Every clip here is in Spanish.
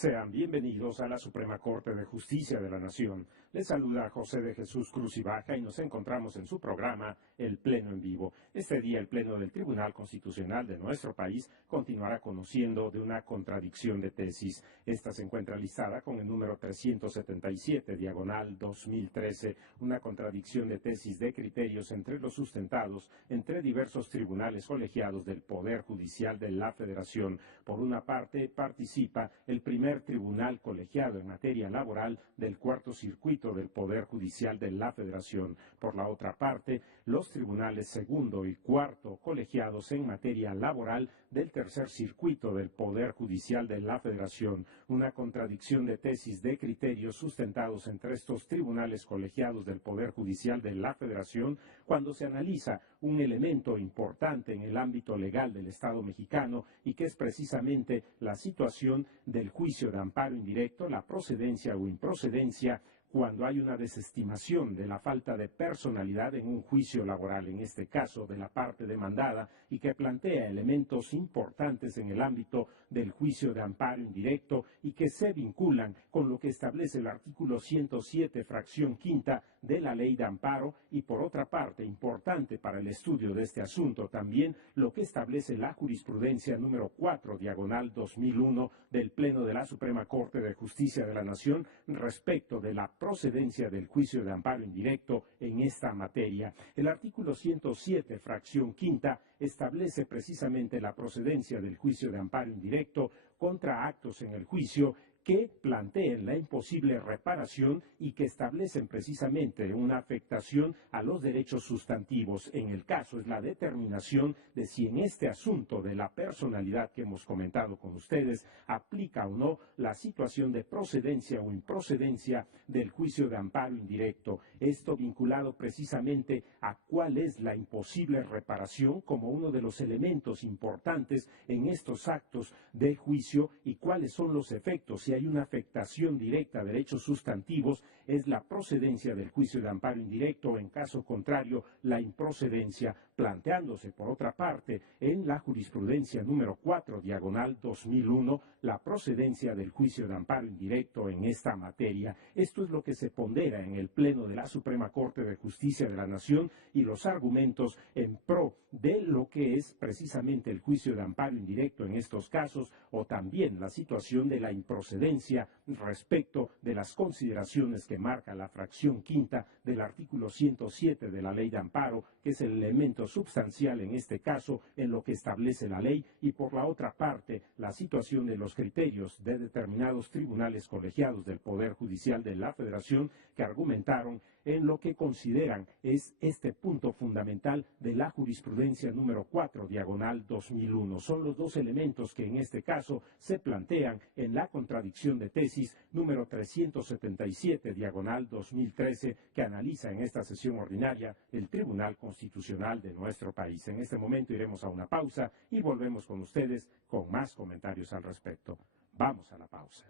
Sean bienvenidos a la Suprema Corte de Justicia de la Nación. Les saluda José de Jesús Cruz y Baja y nos encontramos en su programa El Pleno en Vivo. Este día el Pleno del Tribunal Constitucional de nuestro país continuará conociendo de una contradicción de tesis. Esta se encuentra listada con el número 377, diagonal 2013, una contradicción de tesis de criterios entre los sustentados entre diversos tribunales colegiados del Poder Judicial de la Federación. Por una parte, participa el primer tribunal colegiado en materia laboral del Cuarto Circuito del Poder Judicial de la Federación. Por la otra parte, los tribunales segundo y cuarto colegiados en materia laboral del Tercer Circuito del Poder Judicial de la Federación. Una contradicción de tesis de criterios sustentados entre estos tribunales colegiados del Poder Judicial de la Federación cuando se analiza un elemento importante en el ámbito legal del Estado mexicano y que es precisamente la situación del juicio de amparo indirecto, la procedencia o improcedencia cuando hay una desestimación de la falta de personalidad en un juicio laboral, en este caso de la parte demandada, y que plantea elementos importantes en el ámbito del juicio de amparo indirecto y que se vinculan con lo que establece el artículo 107, fracción quinta de la Ley de Amparo, y por otra parte, importante para el estudio de este asunto también, lo que establece la jurisprudencia número 4, diagonal 2001, del Pleno de la Suprema Corte de Justicia de la Nación respecto de la procedencia del juicio de amparo indirecto en esta materia. El artículo 107, fracción quinta, establece precisamente la procedencia del juicio de amparo indirecto contra actos en el juicio que planteen la imposible reparación y que establecen precisamente una afectación a los derechos sustantivos. En el caso es la determinación de si en este asunto de la personalidad que hemos comentado con ustedes aplica o no la situación de procedencia o improcedencia del juicio de amparo indirecto. Esto vinculado precisamente a cuál es la imposible reparación como uno de los elementos importantes en estos actos de juicio y cuáles son los efectos. Si hay una afectación directa a derechos sustantivos, es la procedencia del juicio de amparo indirecto, en caso contrario, la improcedencia, planteándose, por otra parte, en la jurisprudencia número 4, diagonal 2001, la procedencia del juicio de amparo indirecto en esta materia. Esto es lo que se pondera en el Pleno de la Suprema Corte de Justicia de la Nación y los argumentos en pro de lo que es precisamente el juicio de amparo indirecto en estos casos, o también la situación de la improcedencia respecto de las consideraciones que marca la fracción quinta del artículo 107 de la Ley de Amparo, que es el elemento sustancial en este caso en lo que establece la ley, y por la otra parte la situación de los criterios de determinados tribunales colegiados del Poder Judicial de la Federación que argumentaron en lo que consideran es este punto fundamental de la jurisprudencia número 4, diagonal 2001. Son los dos elementos que en este caso se plantean en la contradicción de tesis número 377, diagonal 2013, que analiza en esta sesión ordinaria el Tribunal Constitucional de nuestro país. En este momento iremos a una pausa y volvemos con ustedes con más comentarios al respecto. Vamos a la pausa.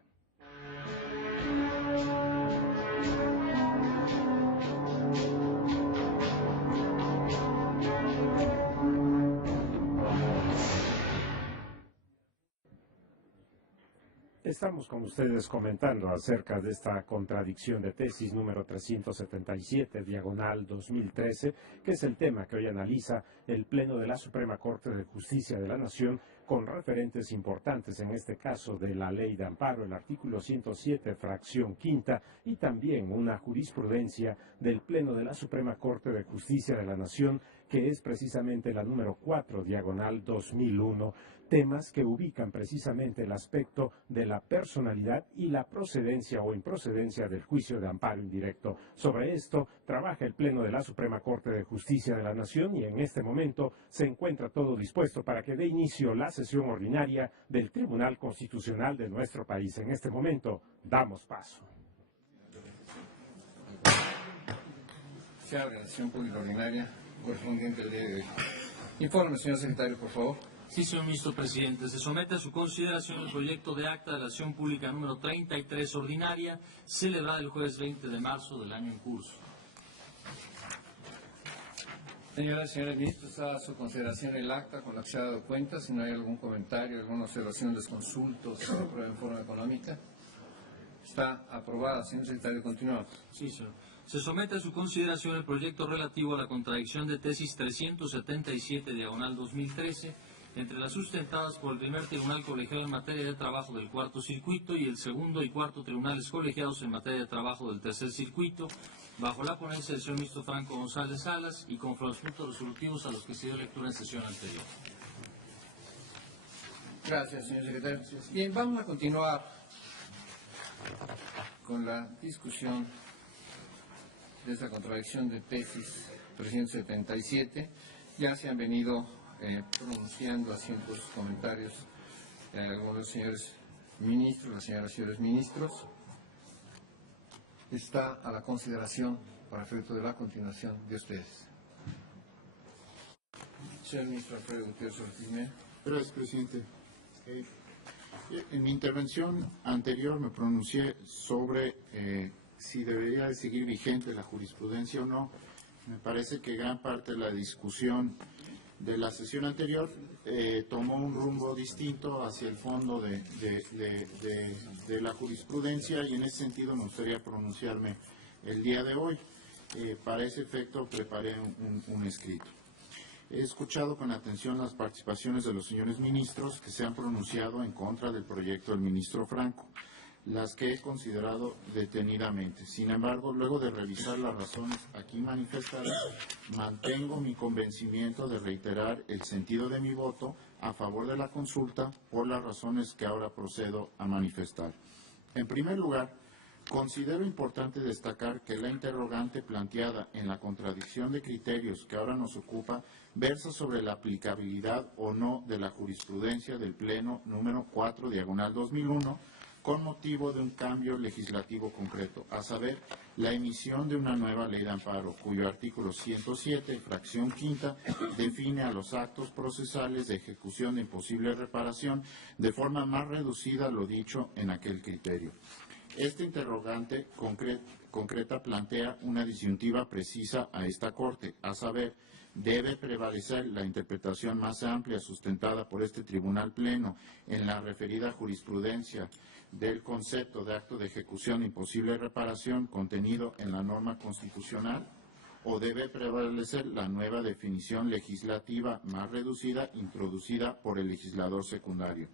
Estamos con ustedes comentando acerca de esta contradicción de tesis número 377, diagonal 2013, que es el tema que hoy analiza el Pleno de la Suprema Corte de Justicia de la Nación, con referentes importantes, en este caso de la Ley de Amparo, el artículo 107, fracción quinta, y también una jurisprudencia del Pleno de la Suprema Corte de Justicia de la Nación, que es precisamente la número 4, diagonal 2001, temas que ubican precisamente el aspecto de la personalidad y la procedencia o improcedencia del juicio de amparo indirecto. Sobre esto trabaja el Pleno de la Suprema Corte de Justicia de la Nación y en este momento se encuentra todo dispuesto para que dé inicio la sesión ordinaria del Tribunal Constitucional de nuestro país. En este momento damos paso. Se abre la sesión pública ordinaria correspondiente al día de hoy. Informe, señor secretario, por favor. Sí, señor ministro presidente. Se somete a su consideración el proyecto de acta de la sesión pública número 33 ordinaria, celebrada el jueves 20 de marzo del año en curso. Señoras y señores ministros, está a su consideración el acta con la que se ha dado cuenta. Si no hay algún comentario, alguna observación, les consulto, se aprueba en forma económica. Está aprobada. Señor secretario, continuamos. Sí, señor. Se somete a su consideración el proyecto relativo a la contradicción de tesis 377/2013 entre las sustentadas por el primer tribunal colegiado en materia de trabajo del cuarto circuito y el segundo y cuarto tribunales colegiados en materia de trabajo del tercer circuito, bajo la ponencia del señor ministro Franco González Salas y conforme a los puntos resolutivos a los que se dio lectura en sesión anterior. Gracias, señor secretario. Bien, vamos a continuar con la discusión de esta contradicción de tesis 377. Ya se han venido pronunciando, haciendo sus comentarios algunos señores ministros, las señoras y señores ministros. Está a la consideración para efecto de la continuación de ustedes. Señor ministro Alfredo Gutiérrez Ortiz Mena. Gracias, presidente. En mi intervención anterior me pronuncié sobre si debería de seguir vigente la jurisprudencia o no. Me parece que gran parte de la discusión de la sesión anterior tomó un rumbo distinto hacia el fondo de la jurisprudencia y en ese sentido me gustaría pronunciarme el día de hoy. Para ese efecto preparé un escrito. He escuchado con atención las participaciones de los señores ministros que se han pronunciado en contra del proyecto del ministro Franco, las que he considerado detenidamente. Sin embargo, luego de revisar las razones aquí manifestadas, mantengo mi convencimiento de reiterar el sentido de mi voto a favor de la consulta por las razones que ahora procedo a manifestar. En primer lugar, considero importante destacar que la interrogante planteada en la contradicción de criterios que ahora nos ocupa versa sobre la aplicabilidad o no de la jurisprudencia del Pleno número 4/2001 con motivo de un cambio legislativo concreto, a saber, la emisión de una nueva ley de amparo, cuyo artículo 107, fracción quinta, define a los actos procesales de ejecución de imposible reparación de forma más reducida a lo dicho en aquel criterio. Este interrogante concreta plantea una disyuntiva precisa a esta Corte, a saber, debe prevalecer la interpretación más amplia sustentada por este Tribunal Pleno en la referida jurisprudencia del concepto de acto de ejecución de imposible reparación contenido en la norma constitucional, o debe prevalecer la nueva definición legislativa más reducida introducida por el legislador secundario.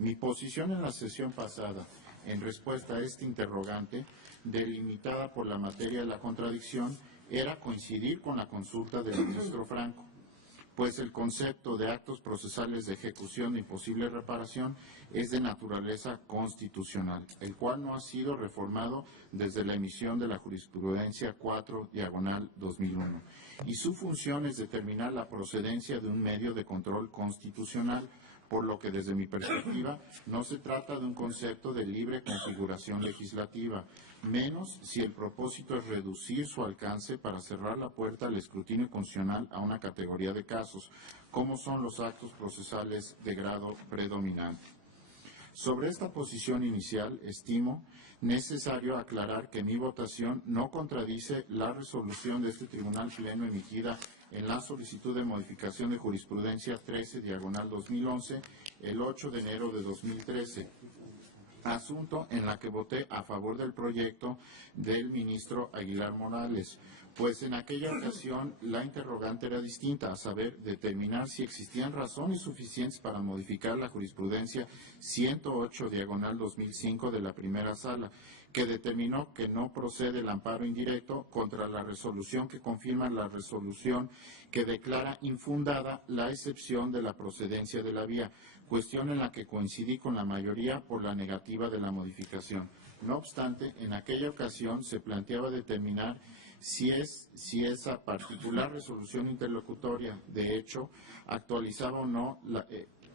Mi posición en la sesión pasada, en respuesta a este interrogante, delimitada por la materia de la contradicción, era coincidir con la consulta del ministro Franco, pues el concepto de actos procesales de ejecución de imposible reparación es de naturaleza constitucional, el cual no ha sido reformado desde la emisión de la jurisprudencia 4/2001, y su función es determinar la procedencia de un medio de control constitucional, por lo que desde mi perspectiva no se trata de un concepto de libre configuración legislativa, menos si el propósito es reducir su alcance para cerrar la puerta al escrutinio constitucional a una categoría de casos, como son los actos procesales de grado predominante. Sobre esta posición inicial, estimo necesario aclarar que mi votación no contradice la resolución de este Tribunal Pleno emitida en la solicitud de modificación de jurisprudencia 13/2011, el 8 de enero de 2013, asunto en la que voté a favor del proyecto del ministro Aguilar Morales, pues en aquella ocasión la interrogante era distinta, a saber, determinar si existían razones suficientes para modificar la jurisprudencia 108/2005 de la primera sala, que determinó que no procede el amparo indirecto contra la resolución que confirma la resolución que declara infundada la excepción de la procedencia de la vía, cuestión en la que coincidí con la mayoría por la negativa de la modificación. No obstante, en aquella ocasión se planteaba determinar si esa particular resolución interlocutoria, de hecho, actualizaba o no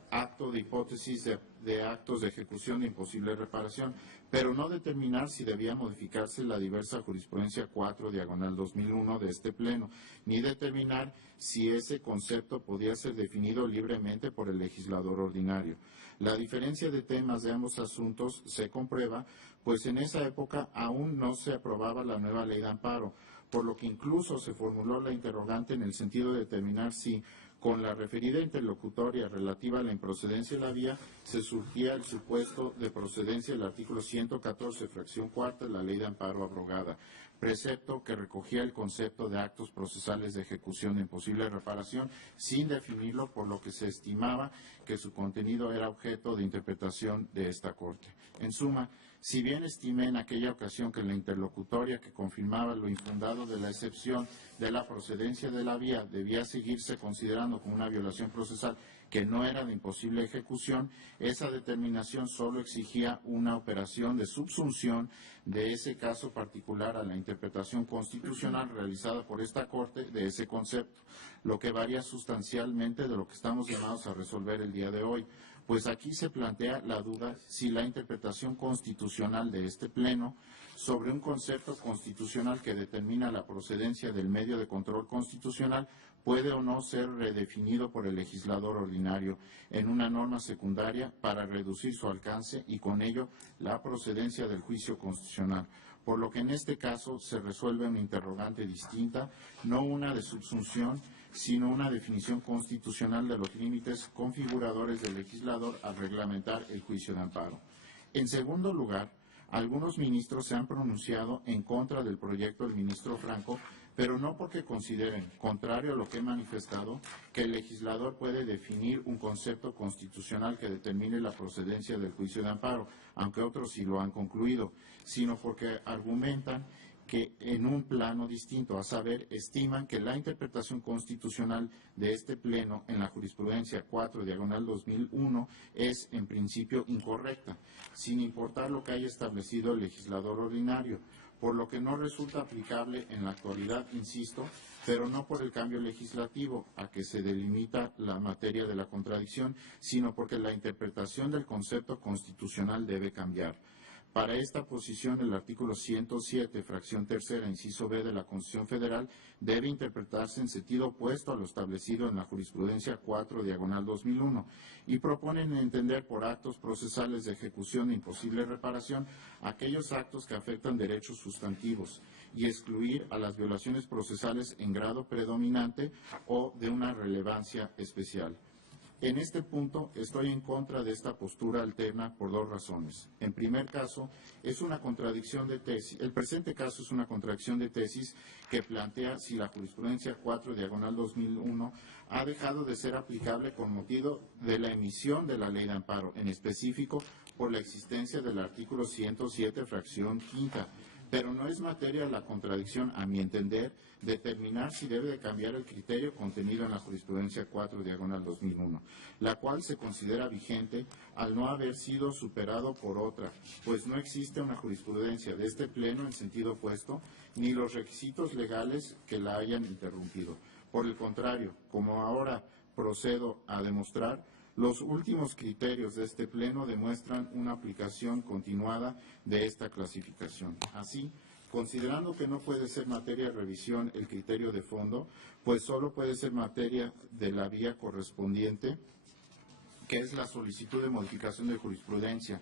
acto de hipótesis de actos de ejecución de imposible reparación, pero no determinar si debía modificarse la diversa jurisprudencia 4/2001 de este Pleno, ni determinar si ese concepto podía ser definido libremente por el legislador ordinario. La diferencia de temas de ambos asuntos se comprueba, pues en esa época aún no se aprobaba la nueva ley de amparo, por lo que incluso se formuló la interrogante en el sentido de determinar si con la referida interlocutoria relativa a la improcedencia de la vía se surgía el supuesto de procedencia del artículo 114, fracción cuarta de la Ley de Amparo abrogada, precepto que recogía el concepto de actos procesales de ejecución de imposible reparación sin definirlo, por lo que se estimaba que su contenido era objeto de interpretación de esta Corte. En suma, si bien estimé en aquella ocasión que la interlocutoria que confirmaba lo infundado de la excepción de la procedencia de la vía debía seguirse considerando como una violación procesal que no era de imposible ejecución, esa determinación solo exigía una operación de subsunción de ese caso particular a la interpretación constitucional realizada por esta Corte de ese concepto, lo que varía sustancialmente de lo que estamos llamados a resolver el día de hoy. Pues aquí se plantea la duda si la interpretación constitucional de este Pleno sobre un concepto constitucional que determina la procedencia del medio de control constitucional puede o no ser redefinido por el legislador ordinario en una norma secundaria para reducir su alcance y con ello la procedencia del juicio constitucional. Por lo que en este caso se resuelve una interrogante distinta, no una de subsunción, sino una definición constitucional de los límites configuradores del legislador al reglamentar el juicio de amparo. En segundo lugar, algunos ministros se han pronunciado en contra del proyecto del ministro Franco, pero no porque consideren, contrario a lo que he manifestado, que el legislador puede definir un concepto constitucional que determine la procedencia del juicio de amparo, aunque otros sí lo han concluido, sino porque argumentan que en un plano distinto, a saber, estiman que la interpretación constitucional de este Pleno en la jurisprudencia 4/2001 es en principio incorrecta, sin importar lo que haya establecido el legislador ordinario, por lo que no resulta aplicable en la actualidad, insisto, pero no por el cambio legislativo a que se delimita la materia de la contradicción, sino porque la interpretación del concepto constitucional debe cambiar. Para esta posición, el artículo 107, fracción tercera, inciso B de la Constitución Federal, debe interpretarse en sentido opuesto a lo establecido en la jurisprudencia 4/2001 y proponen entender por actos procesales de ejecución de imposible reparación aquellos actos que afectan derechos sustantivos y excluir a las violaciones procesales en grado predominante o de una relevancia especial. En este punto estoy en contra de esta postura alterna por dos razones. En primer caso, es una contradicción de tesis. El presente caso es una contradicción de tesis que plantea si la jurisprudencia 4/2001 ha dejado de ser aplicable con motivo de la emisión de la ley de amparo, en específico por la existencia del artículo 107, fracción quinta. Pero no es materia de la contradicción, a mi entender, determinar si debe de cambiar el criterio contenido en la jurisprudencia 4/2001, la cual se considera vigente al no haber sido superado por otra, pues no existe una jurisprudencia de este Pleno en sentido opuesto, ni los requisitos legales que la hayan interrumpido. Por el contrario, como ahora procedo a demostrar, los últimos criterios de este Pleno demuestran una aplicación continuada de esta clasificación. Así, considerando que no puede ser materia de revisión el criterio de fondo, pues solo puede ser materia de la vía correspondiente, que es la solicitud de modificación de jurisprudencia,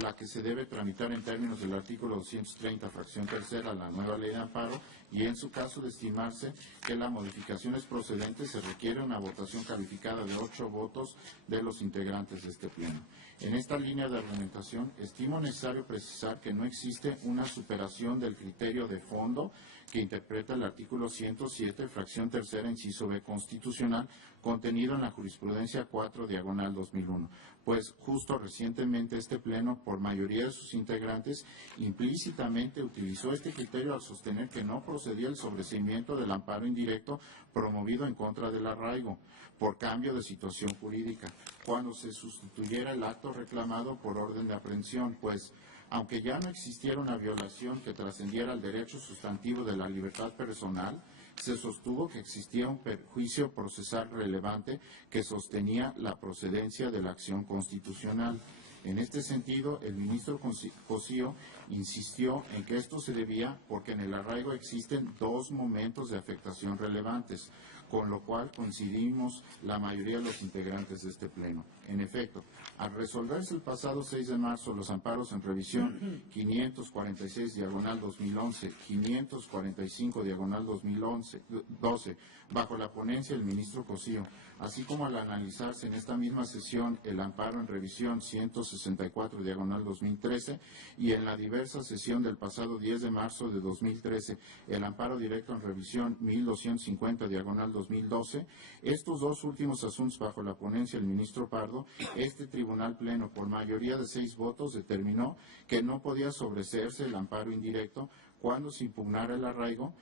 la que se debe tramitar en términos del artículo 230, fracción tercera, la nueva ley de amparo, y en su caso de estimarse que la modificación es procedente, se requiere una votación calificada de 8 votos de los integrantes de este Pleno. En esta línea de argumentación, estimo necesario precisar que no existe una superación del criterio de fondo que interpreta el artículo 107, fracción tercera, inciso B constitucional, contenido en la jurisprudencia 4/2001, pues justo recientemente este Pleno, por mayoría de sus integrantes, implícitamente utilizó este criterio al sostener que no procedía el sobreseimiento del amparo indirecto promovido en contra del arraigo, por cambio de situación jurídica, cuando se sustituyera el acto reclamado por orden de aprehensión, pues aunque ya no existiera una violación que trascendiera el derecho sustantivo de la libertad personal, se sostuvo que existía un perjuicio procesal relevante que sostenía la procedencia de la acción constitucional. En este sentido, el ministro Cosío Insistió en que esto se debía porque en el arraigo existen dos momentos de afectación relevantes, con lo cual coincidimos la mayoría de los integrantes de este pleno. En efecto, al resolverse el pasado 6 de marzo los amparos en revisión 546/2011, 545/2012, bajo la ponencia del ministro Cosío, así como al analizarse en esta misma sesión el amparo en revisión 164/2013 y en la diversa sesión del pasado 10 de marzo de 2013 el amparo directo en revisión 1250/2012, estos dos últimos asuntos bajo la ponencia del ministro Pardo, este tribunal pleno por mayoría de 6 votos determinó que no podía sobreseerse el amparo indirecto cuando se impugnara el arraigo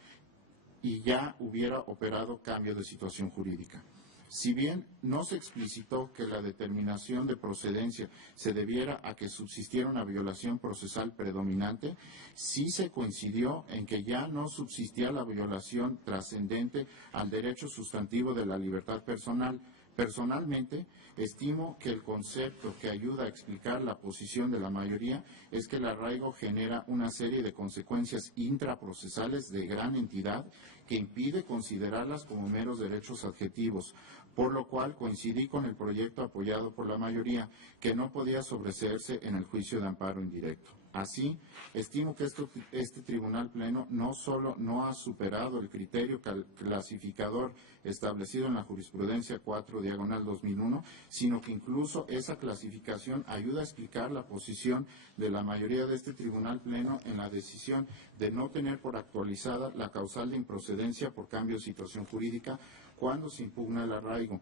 y ya hubiera operado cambio de situación jurídica. Si bien no se explicitó que la determinación de procedencia se debiera a que subsistiera una violación procesal predominante, sí se coincidió en que ya no subsistía la violación trascendente al derecho sustantivo de la libertad personal. Personalmente, estimo que el concepto que ayuda a explicar la posición de la mayoría es que el arraigo genera una serie de consecuencias intraprocesales de gran entidad que impide considerarlas como meros derechos adjetivos, por lo cual coincidí con el proyecto apoyado por la mayoría, que no podía sobreseerse en el juicio de amparo indirecto. Así, estimo que este tribunal pleno no solo no ha superado el criterio clasificador establecido en la jurisprudencia 4/2001, sino que incluso esa clasificación ayuda a explicar la posición de la mayoría de este tribunal pleno en la decisión de no tener por actualizada la causal de improcedencia por cambio de situación jurídica cuando se impugna el arraigo,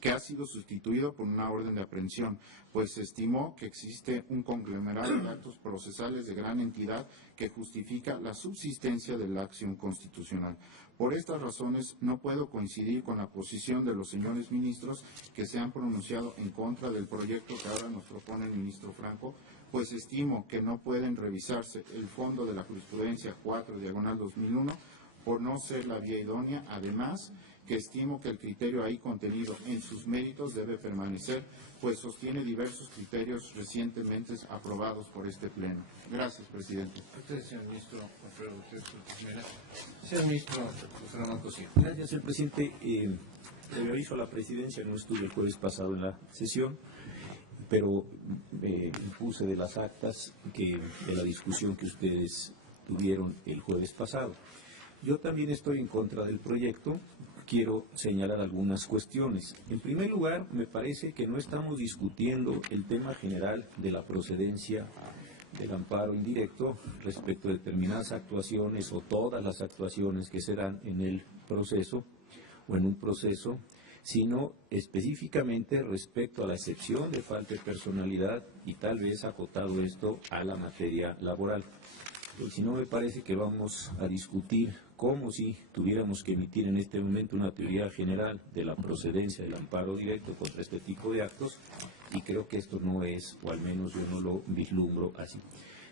que ha sido sustituido por una orden de aprehensión, pues se estimó que existe un conglomerado de actos procesales de gran entidad que justifica la subsistencia de la acción constitucional. Por estas razones, no puedo coincidir con la posición de los señores ministros que se han pronunciado en contra del proyecto que ahora nos propone el ministro Franco, pues estimo que no pueden revisarse el fondo de la jurisprudencia 4/2001 por no ser la vía idónea, además que estimo que el criterio ahí contenido en sus méritos debe permanecer, pues sostiene diversos criterios recientemente aprobados por este Pleno. Gracias, presidente. Usted, señor ministro Alfredo Gutiérrez Cortés. Señor ministro José Ramón Cosío. Gracias, señor presidente. Le aviso a la presidencia, no estuve el jueves pasado en la sesión, pero puse de las actas de la discusión que ustedes tuvieron el jueves pasado. Yo también estoy en contra del proyecto. Quiero señalar algunas cuestiones. En primer lugar, me parece que no estamos discutiendo el tema general de la procedencia del amparo indirecto respecto a determinadas actuaciones o todas las actuaciones que se dan en el proceso o en un proceso, sino específicamente respecto a la excepción de falta de personalidad y tal vez acotado esto a la materia laboral. Pues si no, me parece que vamos a discutir como si tuviéramos que emitir en este momento una teoría general de la procedencia del amparo directo contra este tipo de actos, y creo que esto no es, o al menos yo no lo vislumbro así.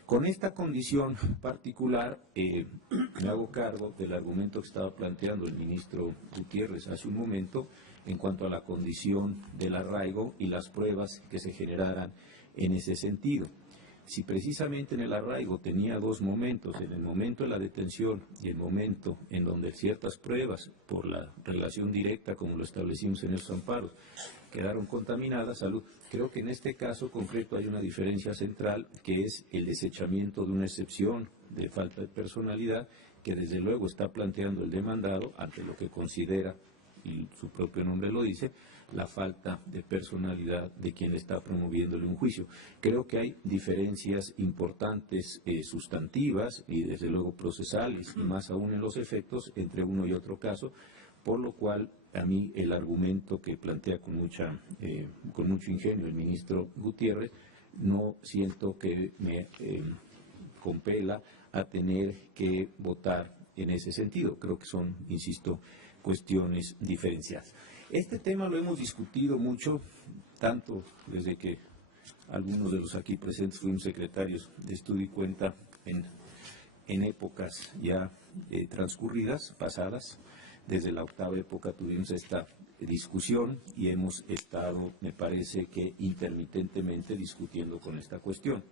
Con esta condición particular, me hago cargo del argumento que estaba planteando el ministro Gutiérrez hace un momento en cuanto a la condición del arraigo y las pruebas que se generaran en ese sentido. Si precisamente en el arraigo tenía dos momentos, en el momento de la detención y el momento en donde ciertas pruebas, por la relación directa, como lo establecimos en esos amparos, quedaron contaminadas, creo que en este caso concreto hay una diferencia central, que es el desechamiento de una excepción de falta de personalidad, que desde luego está planteando el demandado ante lo que considera, y su propio nombre lo dice, la falta de personalidad de quien está promoviéndole un juicio. Creo que hay diferencias importantes sustantivas y desde luego procesales, y más aún en los efectos entre uno y otro caso, por lo cual a mí el argumento que plantea con mucho ingenio el ministro Gutiérrez, no siento que me compela a tener que votar en ese sentido. Creo que son, insisto, cuestiones diferenciadas. Este tema lo hemos discutido mucho, tanto desde que algunos de los aquí presentes fuimos secretarios de Estudio y Cuenta en épocas ya transcurridas, pasadas. Desde la octava época tuvimos esta discusión y hemos estado, me parece que intermitentemente, discutiendo con esta cuestión.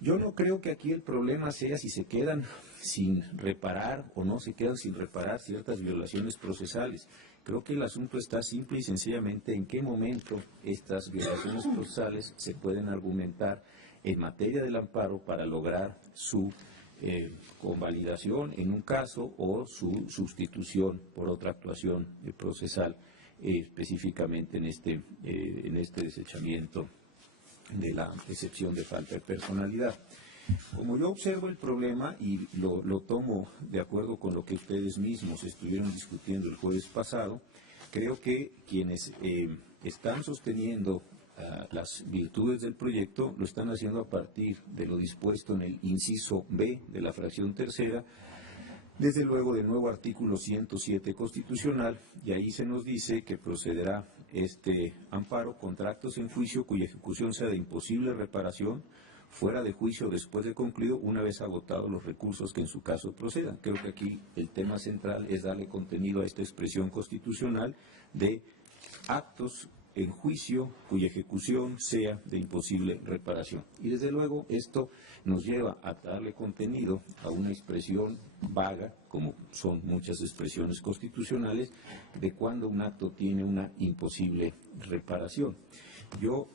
Yo no creo que aquí el problema sea si se quedan sin reparar o no se quedan sin reparar ciertas violaciones procesales. Creo que el asunto está simple y sencillamente en qué momento estas violaciones procesales se pueden argumentar en materia del amparo para lograr su convalidación en un caso o su sustitución por otra actuación procesal, específicamente en este desechamiento de la excepción de falta de personalidad. Como yo observo el problema y lo tomo de acuerdo con lo que ustedes mismos estuvieron discutiendo el jueves pasado, creo que quienes están sosteniendo las virtudes del proyecto lo están haciendo a partir de lo dispuesto en el inciso B de la fracción tercera, desde luego del nuevo artículo 107 constitucional, y ahí se nos dice que procederá este amparo contra actos en juicio cuya ejecución sea de imposible reparación, fuera de juicio después de concluido, una vez agotados los recursos que en su caso procedan. Creo que aquí el tema central es darle contenido a esta expresión constitucional de actos en juicio cuya ejecución sea de imposible reparación. Y desde luego esto nos lleva a darle contenido a una expresión vaga, como son muchas expresiones constitucionales, de cuando un acto tiene una imposible reparación. Yo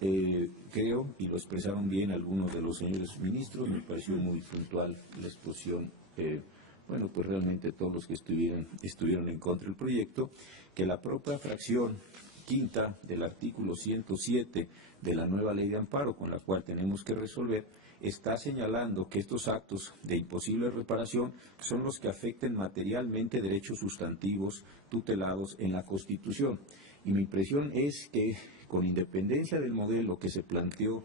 creo, y lo expresaron bien algunos de los señores ministros, me pareció muy puntual la exposición, pues realmente todos los que estuvieron en contra del proyecto, que la propia fracción quinta del artículo 107 de la nueva ley de amparo, con la cual tenemos que resolver, está señalando que estos actos de imposible reparación son los que afecten materialmente derechos sustantivos tutelados en la Constitución. Y mi impresión es que, con independencia del modelo que se planteó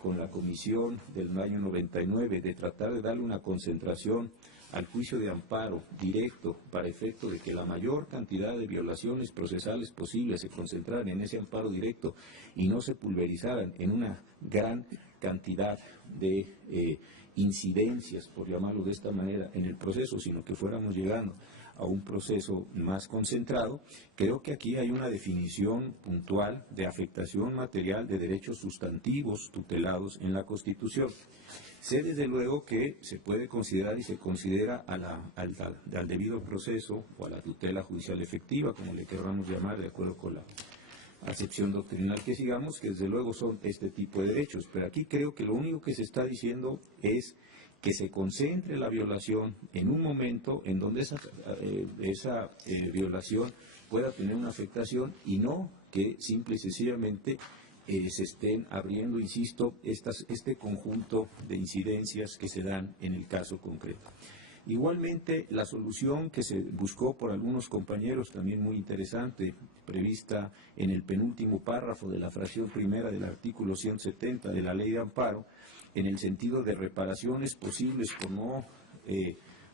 con la comisión del año 99 de tratar de darle una concentración al juicio de amparo directo para efecto de que la mayor cantidad de violaciones procesales posibles se concentraran en ese amparo directo y no se pulverizaran en una gran cantidad de incidencias, por llamarlo de esta manera, en el proceso, sino que fuéramos llegando a un proceso más concentrado, creo que aquí hay una definición puntual de afectación material de derechos sustantivos tutelados en la Constitución. Sé desde luego que se puede considerar y se considera al debido proceso o a la tutela judicial efectiva, como le queramos llamar, de acuerdo con la acepción doctrinal que sigamos, que desde luego son este tipo de derechos. Pero aquí creo que lo único que se está diciendo es que se concentre la violación en un momento en donde esa violación pueda tener una afectación y no que simple y sencillamente se estén abriendo, insisto, este conjunto de incidencias que se dan en el caso concreto. Igualmente, la solución que se buscó por algunos compañeros, también muy interesante, prevista en el penúltimo párrafo de la fracción primera del artículo 170 de la Ley de Amparo, en el sentido de reparaciones posibles por no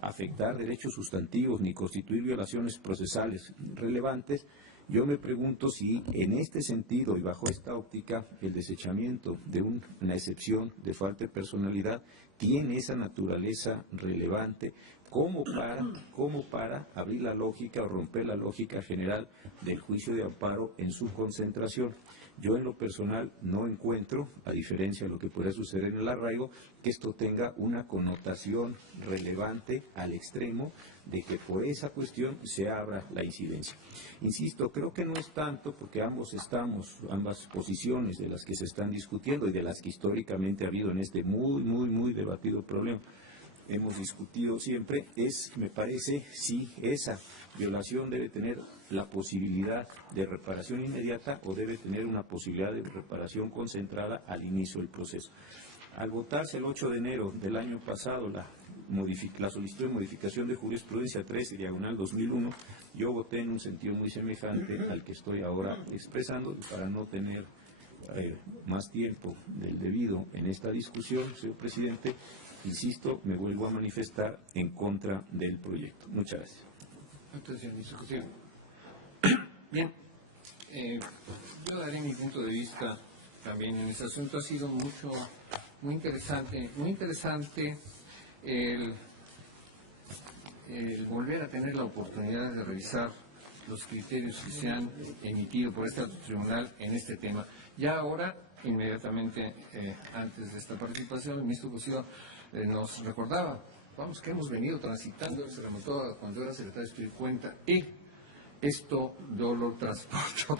afectar derechos sustantivos ni constituir violaciones procesales relevantes. Yo me pregunto si en este sentido y bajo esta óptica el desechamiento de una excepción de falta de personalidad tiene esa naturaleza relevante como para abrir la lógica o romper la lógica general del juicio de amparo en su concentración. Yo en lo personal no encuentro, a diferencia de lo que podría suceder en el arraigo, que esto tenga una connotación relevante al extremo de que por esa cuestión se abra la incidencia. Insisto, creo que no es tanto porque ambas posiciones de las que se están discutiendo y de las que históricamente ha habido en este muy debatido problema, hemos discutido siempre, me parece, si esa violación debe tener la posibilidad de reparación inmediata o debe tener una posibilidad de reparación concentrada al inicio del proceso. Al votarse el 8 de enero del año pasado la solicitud de modificación de jurisprudencia 13/2001, yo voté en un sentido muy semejante al que estoy ahora expresando, y para no tener más tiempo del debido en esta discusión, señor presidente, insisto, me vuelvo a manifestar en contra del proyecto. Muchas gracias. Entonces, discusión. Bien, yo daré mi punto de vista también en este asunto. Ha sido muy interesante el volver a tener la oportunidad de revisar los criterios que se han emitido por este tribunal en este tema. Ya ahora inmediatamente antes de esta participación, el ministro Cosío nos recordaba, vamos, que hemos venido transitando, se remontó a cuando era secretario de Estudio y Cuenta, y esto yo lo transporto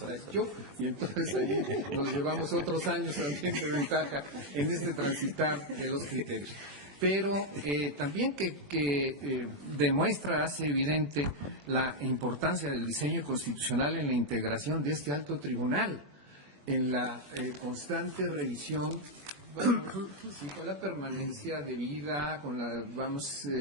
para yo, y entonces ahí nos llevamos otros años también de ventaja en este transitar de los criterios. Pero también que demuestra, hace evidente la importancia del diseño constitucional en la integración de este alto tribunal, en la constante revisión, bueno, sí, con la permanencia debida, con la,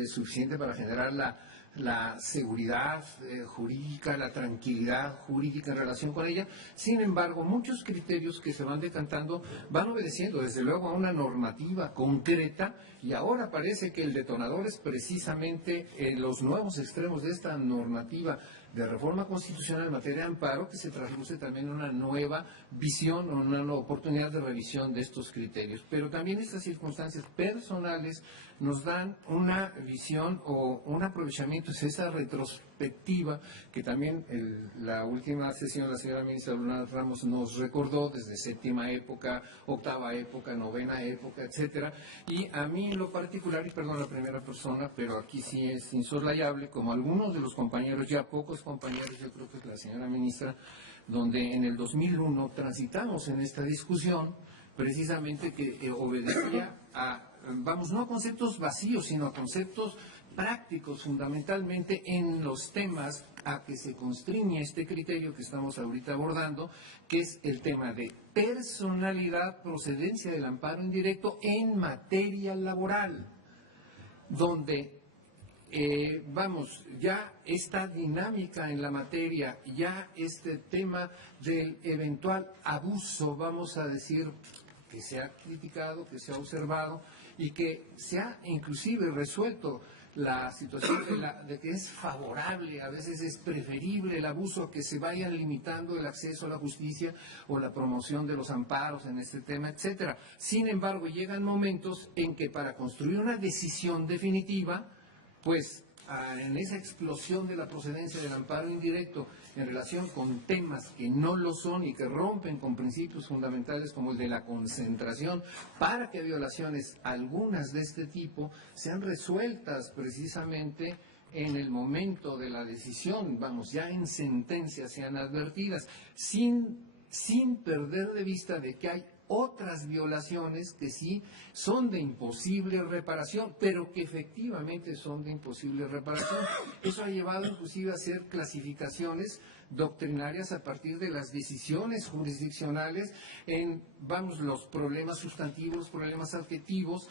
suficiente para generar la seguridad jurídica, la tranquilidad jurídica en relación con ella. Sin embargo, muchos criterios que se van decantando van obedeciendo desde luego a una normativa concreta, y ahora parece que el detonador es precisamente los nuevos extremos de esta normativa de reforma constitucional en materia de amparo, que se traduce también en una nueva visión, una nueva oportunidad de revisión de estos criterios. Pero también estas circunstancias personales nos dan una visión o un aprovechamiento, es esa retrospectiva que también la última sesión la señora ministra Luna Ramos nos recordó desde séptima época, octava época, novena época, etcétera. Y a mí en lo particular, y perdón la primera persona, pero aquí sí es insoslayable, como algunos de los compañeros, ya pocos compañeros, yo creo que es la señora ministra, donde en el 2001 transitamos en esta discusión, precisamente que obedecía a, no a conceptos vacíos, sino a conceptos prácticos, fundamentalmente en los temas a que se constriñe este criterio que estamos ahorita abordando, que es el tema de personalidad, procedencia del amparo indirecto en materia laboral, donde ya esta dinámica en la materia, ya este tema del eventual abuso, vamos a decir, que se ha criticado, que se ha observado y que se ha inclusive resuelto la situación de que es favorable, a veces es preferible el abuso, que se vaya limitando el acceso a la justicia o la promoción de los amparos en este tema, etcétera. Sin embargo, llegan momentos en que para construir una decisión definitiva, pues en esa explosión de la procedencia del amparo indirecto en relación con temas que no lo son y que rompen con principios fundamentales como el de la concentración, para que violaciones, algunas de este tipo, sean resueltas precisamente en el momento de la decisión, ya en sentencia sean advertidas, sin perder de vista de que hay otras violaciones que sí son de imposible reparación, pero que efectivamente son de imposible reparación. Eso ha llevado inclusive a hacer clasificaciones doctrinarias a partir de las decisiones jurisdiccionales en, los problemas sustantivos, problemas adjetivos,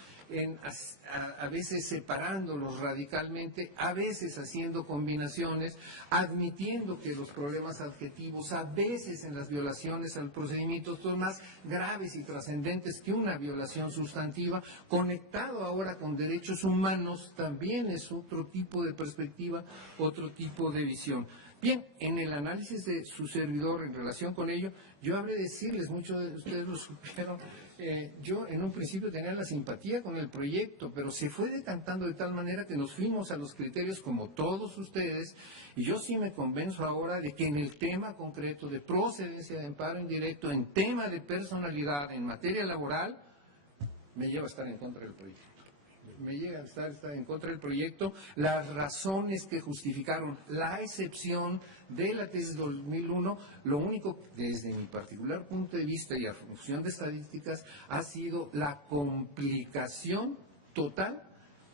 a veces separándolos radicalmente, a veces haciendo combinaciones, admitiendo que los problemas adjetivos, a veces en las violaciones al procedimiento, son más graves y trascendentes que una violación sustantiva. Conectado ahora con derechos humanos, también es otro tipo de perspectiva, otro tipo de visión. Bien, en el análisis de su servidor en relación con ello, yo habré de decirles, muchos de ustedes lo supieron, yo en un principio tenía la simpatía con el proyecto, pero se fue decantando de tal manera que nos fuimos a los criterios como todos ustedes, y yo sí me convenzo ahora de que en el tema concreto de procedencia de amparo indirecto, en tema de personalidad, en materia laboral, me lleva a estar en contra del proyecto. Me llega a estar en contra del proyecto, las razones que justificaron la excepción de la tesis 2001, lo único, desde mi particular punto de vista y a función de estadísticas, ha sido la complicación total,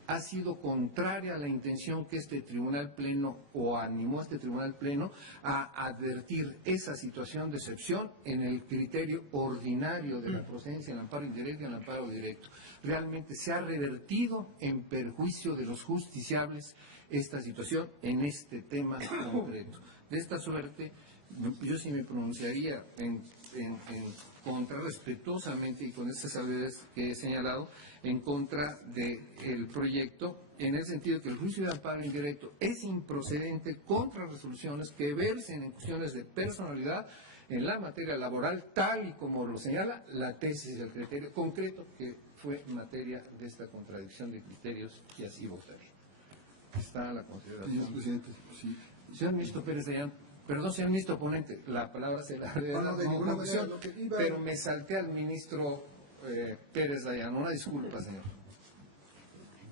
ha sido contraria a la intención que este Tribunal Pleno, o animó a este Tribunal Pleno, a advertir esa situación de excepción en el criterio ordinario de la procedencia, el amparo indirecto y el amparo directo. Realmente se ha revertido en perjuicio de los justiciables esta situación en este tema concreto. De esta suerte, yo sí me pronunciaría en contra, respetuosamente y con estas salvedades que he señalado, en contra del proyecto, en el sentido que el juicio de amparo indirecto es improcedente contra resoluciones que versen en cuestiones de personalidad en la materia laboral, tal y como lo señala la tesis del criterio concreto, que fue materia de esta contradicción de criterios, y así votaré. Está la consideración. Señor presidente, sí. Señor ministro Pérez Dayán, Perdón, señor ministro ponente, la palabra se la debe dar como conclusión, pero me salté al ministro Pérez Dayán. Una disculpa, señor.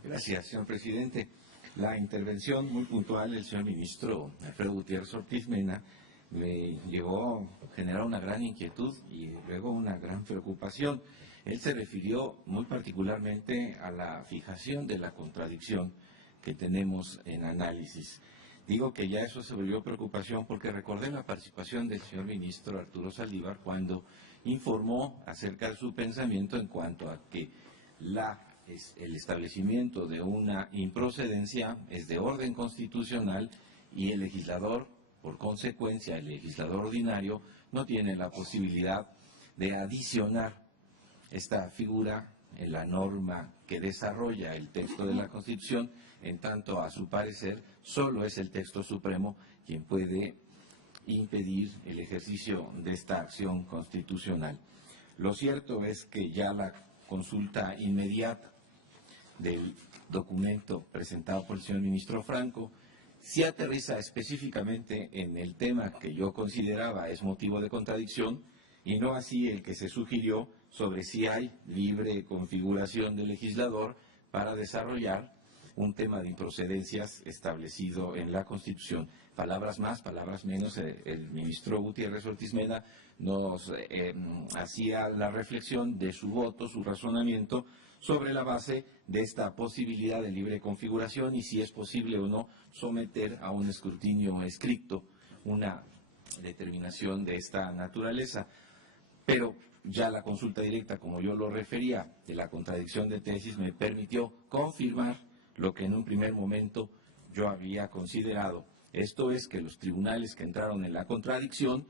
Gracias, señor presidente. La intervención muy puntual del señor ministro Alfredo Gutiérrez Ortiz Mena me llevó a generar una gran inquietud y luego una gran preocupación. Él se refirió muy particularmente a la fijación de la contradicción que tenemos en análisis. Digo que ya eso se volvió preocupación porque recordé la participación del señor ministro Arturo Saldívar cuando informó acerca de su pensamiento en cuanto a que el establecimiento de una improcedencia es de orden constitucional y el legislador, por consecuencia, el legislador ordinario, no tiene la posibilidad de adicionar esta figura en la norma que desarrolla el texto de la Constitución, en tanto, a su parecer, solo es el texto supremo quien puede impedir el ejercicio de esta acción constitucional. Lo cierto es que ya la consulta inmediata del documento presentado por el señor ministro Franco sí aterriza específicamente en el tema que yo consideraba es motivo de contradicción y no así el que se sugirió sobre si hay libre configuración del legislador para desarrollar un tema de improcedencias establecido en la Constitución. Palabras más, palabras menos, el ministro Gutiérrez Ortiz Mena nos hacía la reflexión de su voto, su razonamiento sobre la base de esta posibilidad de libre configuración y si es posible o no someter a un escrutinio estricto una determinación de esta naturaleza. Pero ya la consulta directa, como yo lo refería, de la contradicción de tesis me permitió confirmar lo que en un primer momento yo había considerado. Esto es que los tribunales que entraron en la contradicción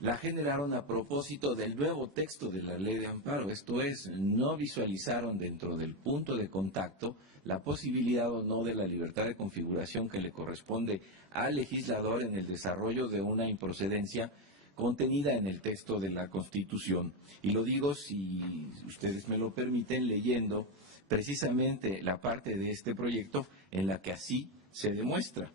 la generaron a propósito del nuevo texto de la ley de amparo. Esto es, no visualizaron dentro del punto de contacto la posibilidad o no de la libertad de configuración que le corresponde al legislador en el desarrollo de una improcedencia contenida en el texto de la Constitución. Y lo digo, si ustedes me lo permiten, leyendo precisamente la parte de este proyecto en la que así se demuestra.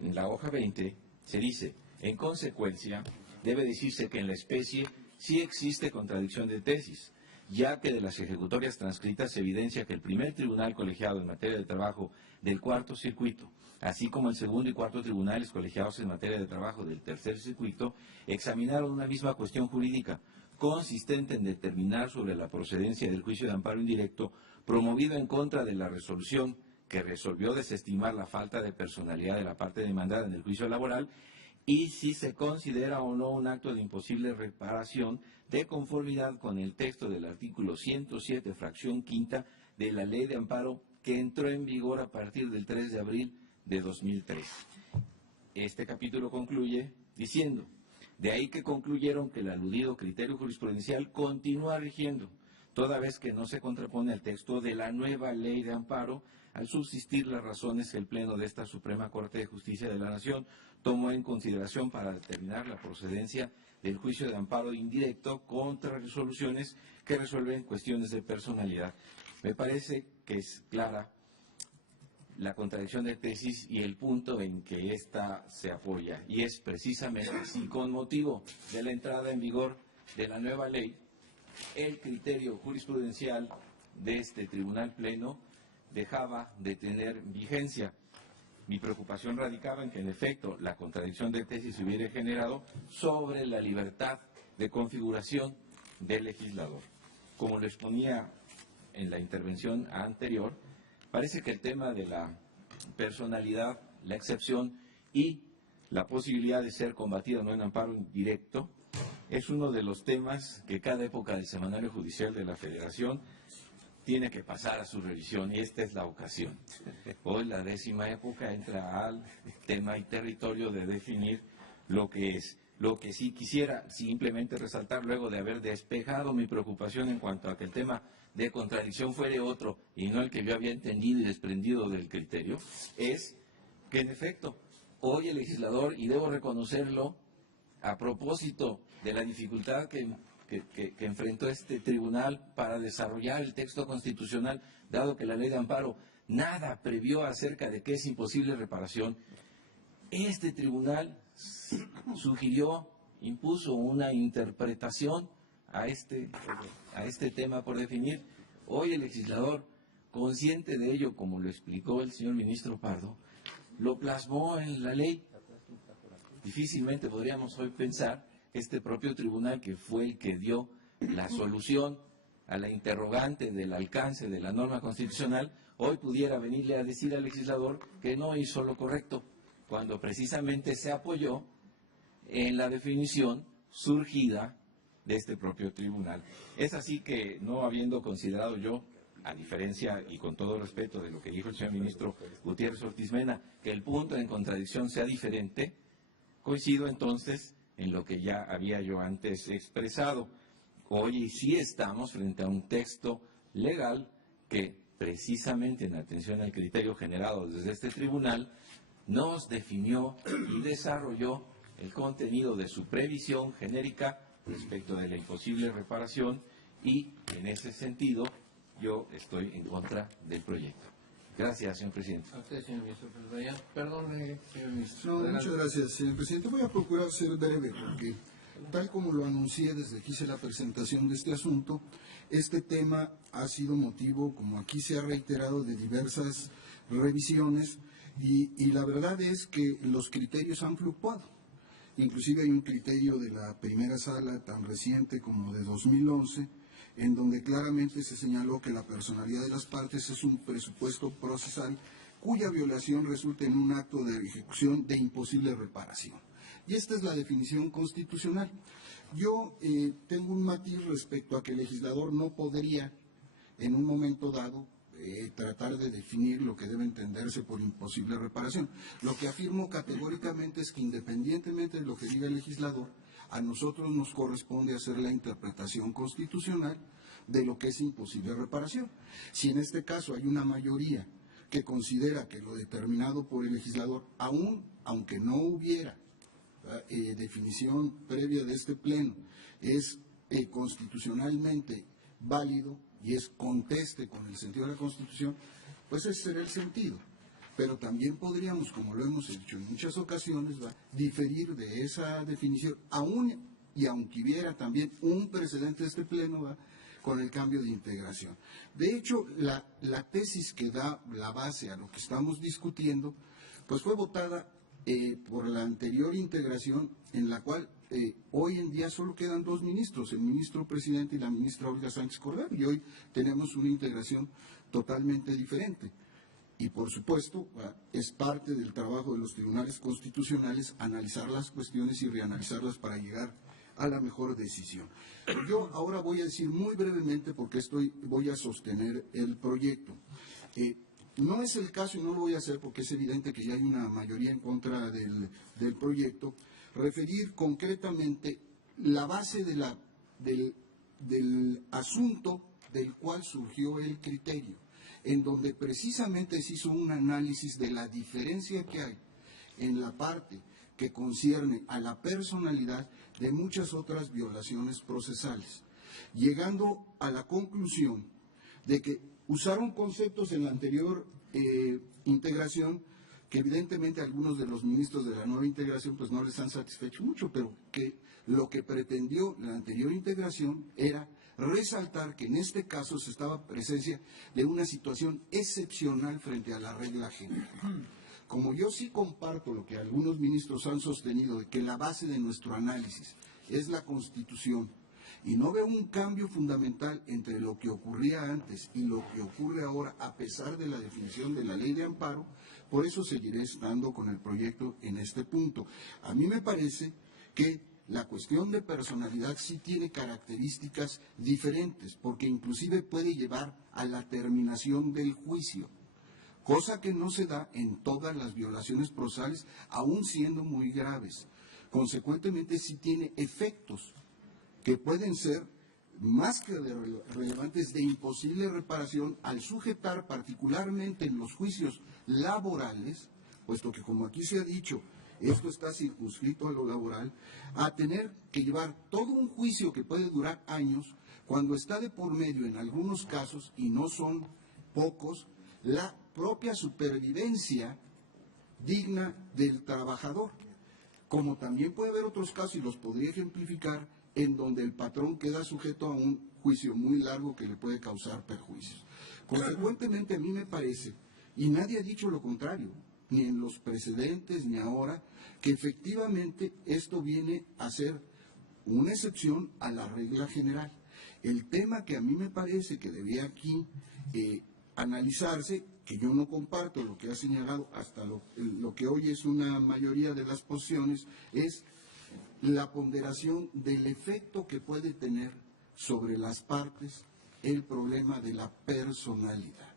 En la hoja 20 se dice, en consecuencia, debe decirse que en la especie sí existe contradicción de tesis, ya que de las ejecutorias transcritas se evidencia que el primer tribunal colegiado en materia de trabajo del cuarto circuito, así como el segundo y cuarto tribunales colegiados en materia de trabajo del tercer circuito, examinaron una misma cuestión jurídica, consistente en determinar sobre la procedencia del juicio de amparo indirecto promovido en contra de la resolución que resolvió desestimar la falta de personalidad de la parte demandada en el juicio laboral y si se considera o no un acto de imposible reparación de conformidad con el texto del artículo 107, fracción quinta de la Ley de Amparo que entró en vigor a partir del 3 de abril de 2003. Este capítulo concluye diciendo, de ahí que concluyeron que el aludido criterio jurisprudencial continúa rigiendo, toda vez que no se contrapone al texto de la nueva Ley de Amparo, al subsistir las razones que el Pleno de esta Suprema Corte de Justicia de la Nación tomó en consideración para determinar la procedencia del juicio de amparo indirecto contra resoluciones que resuelven cuestiones de personalidad. Me parece que es clara la contradicción de tesis y el punto en que ésta se apoya, y es precisamente así, con motivo de la entrada en vigor de la nueva ley, el criterio jurisprudencial de este Tribunal Pleno dejaba de tener vigencia. Mi preocupación radicaba en que, en efecto, la contradicción de tesis se hubiera generado sobre la libertad de configuración del legislador. Como lo exponía en la intervención anterior, parece que el tema de la personalidad, la excepción y la posibilidad de ser combatida no en amparo indirecto es uno de los temas que cada época del Semanario Judicial de la Federación tiene que pasar a su revisión, y esta es la ocasión. Hoy la 10ª época entra al tema y territorio de definir lo que es. Lo que sí quisiera simplemente resaltar, luego de haber despejado mi preocupación en cuanto a que el tema de contradicción fuere otro y no el que yo había entendido y desprendido del criterio, es que en efecto hoy el legislador, y debo reconocerlo, a propósito de la dificultad que enfrentó este tribunal para desarrollar el texto constitucional, dado que la ley de amparo nada previó acerca de que es imposible reparación, este tribunal sugirió, impuso una interpretación a este tema por definir. Hoy el legislador, consciente de ello, como lo explicó el señor ministro Pardo, lo plasmó en la ley. Difícilmente podríamos hoy pensar que este propio tribunal, que fue el que dio la solución a la interrogante del alcance de la norma constitucional, hoy pudiera venirle a decir al legislador que no hizo lo correcto, cuando precisamente se apoyó en la definición surgida de este propio tribunal. Es así que, no habiendo considerado yo, a diferencia y con todo respeto de lo que dijo el señor ministro Gutiérrez Ortiz Mena, que el punto en contradicción sea diferente, coincido entonces en lo que ya había yo antes expresado. Hoy sí estamos frente a un texto legal que, precisamente en atención al criterio generado desde este tribunal, nos definió y desarrolló el contenido de su previsión genérica respecto de la imposible reparación, y en ese sentido yo estoy en contra del proyecto. Gracias, señor presidente. A usted, señor ministro. Perdón, señor ministro. No, Adelante. muchas gracias, señor presidente. Voy a procurar ser breve porque, tal como lo anuncié desde que hice la presentación de este asunto, este tema ha sido motivo, como aquí se ha reiterado, de diversas revisiones y la verdad es que los criterios han fluctuado. Inclusive hay un criterio de la primera sala tan reciente como de 2011, en donde claramente se señaló que la personalidad de las partes es un presupuesto procesal cuya violación resulta en un acto de ejecución de imposible reparación. Y esta es la definición constitucional. Yo tengo un matiz respecto a que el legislador no podría, en un momento dado, tratar de definir lo que debe entenderse por imposible reparación. Lo que afirmo categóricamente es que, independientemente de lo que diga el legislador, a nosotros nos corresponde hacer la interpretación constitucional de lo que es imposible reparación. Si en este caso hay una mayoría que considera que lo determinado por el legislador, aunque no hubiera definición previa de este pleno, es constitucionalmente válido y es conteste con el sentido de la Constitución, pues ese será el sentido. Pero también podríamos, como lo hemos hecho en muchas ocasiones, diferir de esa definición, aún y aunque hubiera también un precedente de este pleno, con el cambio de integración. De hecho, la tesis que da la base a lo que estamos discutiendo, pues fue votada por la anterior integración, en la cual hoy en día solo quedan dos ministros, el ministro presidente y la ministra Olga Sánchez Cordero, y hoy tenemos una integración totalmente diferente. Y por supuesto, es parte del trabajo de los tribunales constitucionales analizar las cuestiones y reanalizarlas para llegar a la mejor decisión. Yo ahora voy a decir muy brevemente por qué voy a sostener el proyecto. No es el caso, y no lo voy a hacer porque es evidente que ya hay una mayoría en contra del proyecto, referir concretamente la base del asunto del cual surgió el criterio, en donde precisamente se hizo un análisis de la diferencia que hay en la parte que concierne a la personalidad de muchas otras violaciones procesales, llegando a la conclusión de que usaron conceptos en la anterior integración que evidentemente algunos de los ministros de la nueva integración pues no les han satisfecho mucho, pero que lo que pretendió la anterior integración era resaltar que en este caso se estaba presencia de una situación excepcional frente a la regla general. Como yo sí comparto lo que algunos ministros han sostenido, de que la base de nuestro análisis es la Constitución, y no veo un cambio fundamental entre lo que ocurría antes y lo que ocurre ahora, a pesar de la definición de la ley de amparo, por eso seguiré estando con el proyecto en este punto. A mí me parece que la cuestión de personalidad sí tiene características diferentes, porque inclusive puede llevar a la terminación del juicio, cosa que no se da en todas las violaciones procesales, aún siendo muy graves. Consecuentemente, sí tiene efectos que pueden ser más que relevantes de imposible reparación al sujetar particularmente en los juicios laborales, puesto que, como aquí se ha dicho, esto está circunscrito a lo laboral, a tener que llevar todo un juicio que puede durar años, cuando está de por medio en algunos casos, y no son pocos, la propia supervivencia digna del trabajador. como también puede haber otros casos, y los podría ejemplificar, en donde el patrón queda sujeto a un juicio muy largo que le puede causar perjuicios. Consecuentemente, a mí me parece, y nadie ha dicho lo contrario, ni en los precedentes ni ahora, que efectivamente esto viene a ser una excepción a la regla general. El tema que a mí me parece que debía aquí analizarse, que yo no comparto lo que ha señalado hasta lo que hoy es una mayoría de las posiciones, es la ponderación del efecto que puede tener sobre las partes el problema de la personalidad.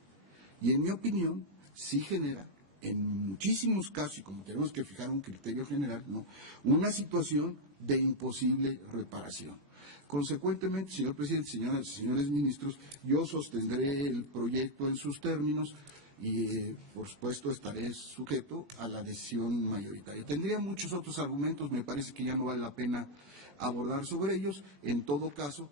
Y en mi opinión, sí genera, en muchísimos casos, y como tenemos que fijar un criterio general, ¿no?, una situación de imposible reparación. Consecuentemente, señor presidente, señoras y señores ministros, yo sostendré el proyecto en sus términos y, por supuesto, estaré sujeto a la decisión mayoritaria. Tendría muchos otros argumentos, me parece que ya no vale la pena abordar sobre ellos. En todo caso,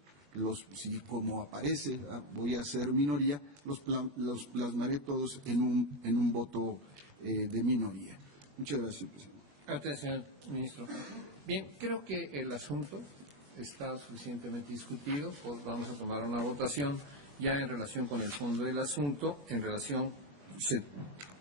si como aparece, voy a ser minoría, los plasmaré todos en un voto de minoría. Muchas gracias, presidente. Gracias, señor ministro. Bien, creo que el asunto está suficientemente discutido, pues vamos a tomar una votación ya en relación con el fondo del asunto, se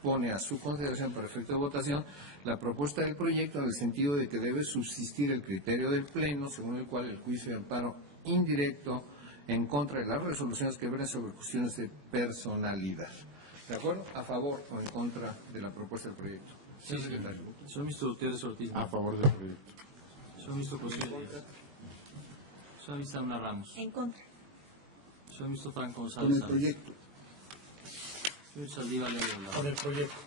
pone a su consideración para efecto de votación la propuesta del proyecto en el sentido de que debe subsistir el criterio del Pleno, según el cual el juicio de amparo indirecto en contra de las resoluciones que verán sobre cuestiones de personalidad. ¿De acuerdo? ¿A favor o en contra de la propuesta del proyecto? Sí, secretario. Señor ministro Gutiérrez Ortiz. A favor del proyecto. Señor ministro Porcelli. Señor ministro Ana Ramos. En contra. Señor ministro Franco Con González. el proyecto. Señor Saldívar León. Con el proyecto.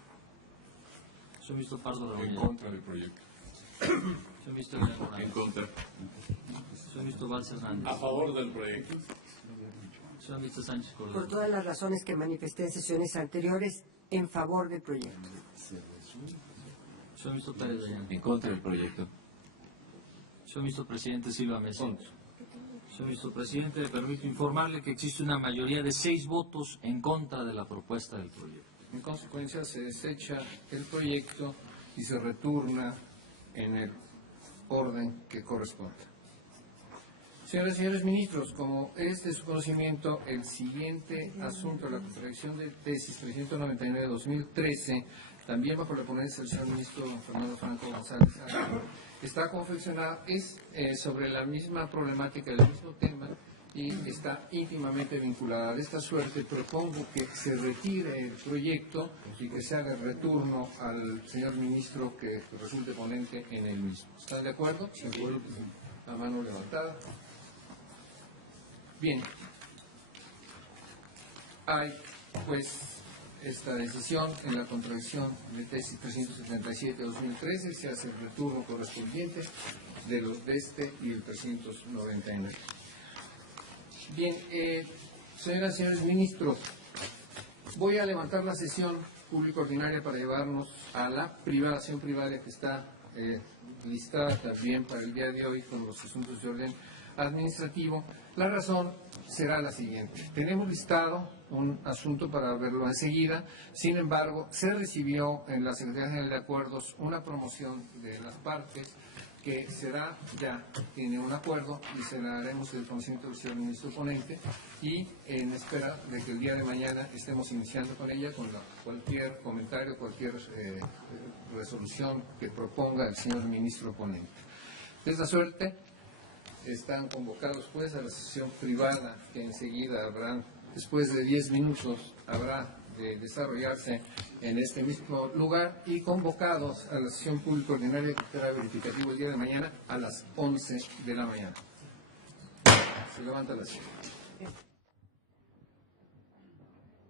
Señor ministro Pardo En Rebolledo. contra del proyecto. Señor ministro Elena Morales. En contra. Señor ministro Valls Hernández. A favor del proyecto. Señor ministro Sánchez Por Cordero. todas las razones que manifesté en sesiones anteriores, en favor del proyecto. Señor ministro Pérez Dayán. En contra del proyecto. Señor ministro presidente Silva Mesa. Señor ministro presidente, le permito informarle que existe una mayoría de 6 votos en contra de la propuesta del proyecto. En consecuencia, se desecha el proyecto y se retorna en el orden que corresponda. Señoras y señores ministros, como es de su conocimiento, el siguiente asunto, la contradicción de tesis 399-2013, también bajo la ponencia del señor ministro Fernando Franco González, está confeccionada, es sobre la misma problemática, el mismo tema, y está íntimamente vinculada. De esta suerte propongo que se retire el proyecto y que se haga el retorno al señor ministro que resulte ponente en el mismo. ¿Están de acuerdo? La mano levantada. Bien. Hay, pues, esta decisión en la contradicción de tesis 377-2013, se hace el retorno correspondiente de los de este y el 399. Bien, señoras y señores ministros, voy a levantar la sesión pública ordinaria para llevarnos a la sesión privada que está listada también para el día de hoy con los asuntos de orden administrativo. La razón será la siguiente. Tenemos listado un asunto para verlo enseguida, sin embargo, se recibió en la Secretaría General de Acuerdos una promoción de las partes que será, ya tiene un acuerdo y se la haremos el conocimiento del señor ministro ponente y en espera de que el día de mañana estemos iniciando con ella, con cualquier comentario, cualquier resolución que proponga el señor ministro ponente. De esta suerte, están convocados pues a la sesión privada que enseguida habrán, después de 10 minutos, habrá de desarrollarse en este mismo lugar y convocados a la sesión pública ordinaria que será verificativo el día de mañana a las 11 de la mañana. Se levanta la sesión.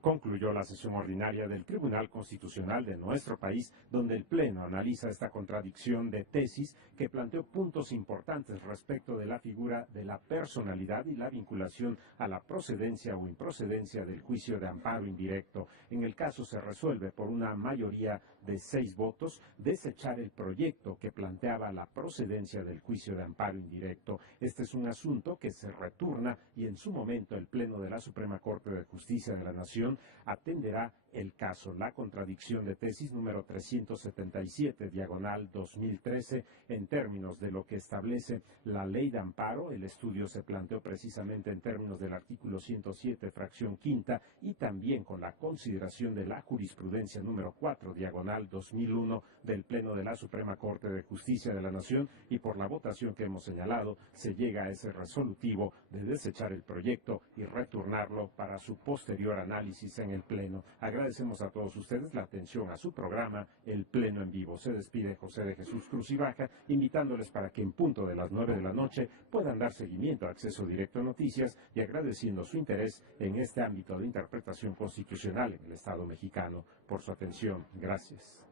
Concluyó la sesión ordinaria del Tribunal Constitucional de nuestro país, donde el Pleno analiza esta contradicción de tesis que planteó puntos importantes respecto de la figura de la personalidad y la vinculación a la procedencia o improcedencia del juicio de amparo indirecto. En el caso se resuelve por una mayoría de 6 votos desechar el proyecto que planteaba la procedencia del juicio de amparo indirecto. Este es un asunto que se retorna y en su momento el Pleno de la Suprema Corte de Justicia de la Nación atenderá el caso, la contradicción de tesis número 377, diagonal 2013, en términos de lo que establece la ley de amparo. El estudio se planteó precisamente en términos del artículo 107, fracción quinta, y también con la consideración de la jurisprudencia número 4, diagonal 2001, del Pleno de la Suprema Corte de Justicia de la Nación, y por la votación que hemos señalado, se llega a ese resolutivo de desechar el proyecto y retornarlo para su posterior análisis en el Pleno. Agradecemos a todos ustedes la atención a su programa, El Pleno en Vivo. Se despide José de Jesús Cruz y Baja, invitándoles para que en punto de las 9 de la noche puedan dar seguimiento a Acceso Directo a Noticias y agradeciendo su interés en este ámbito de interpretación constitucional en el Estado mexicano. Por su atención, gracias.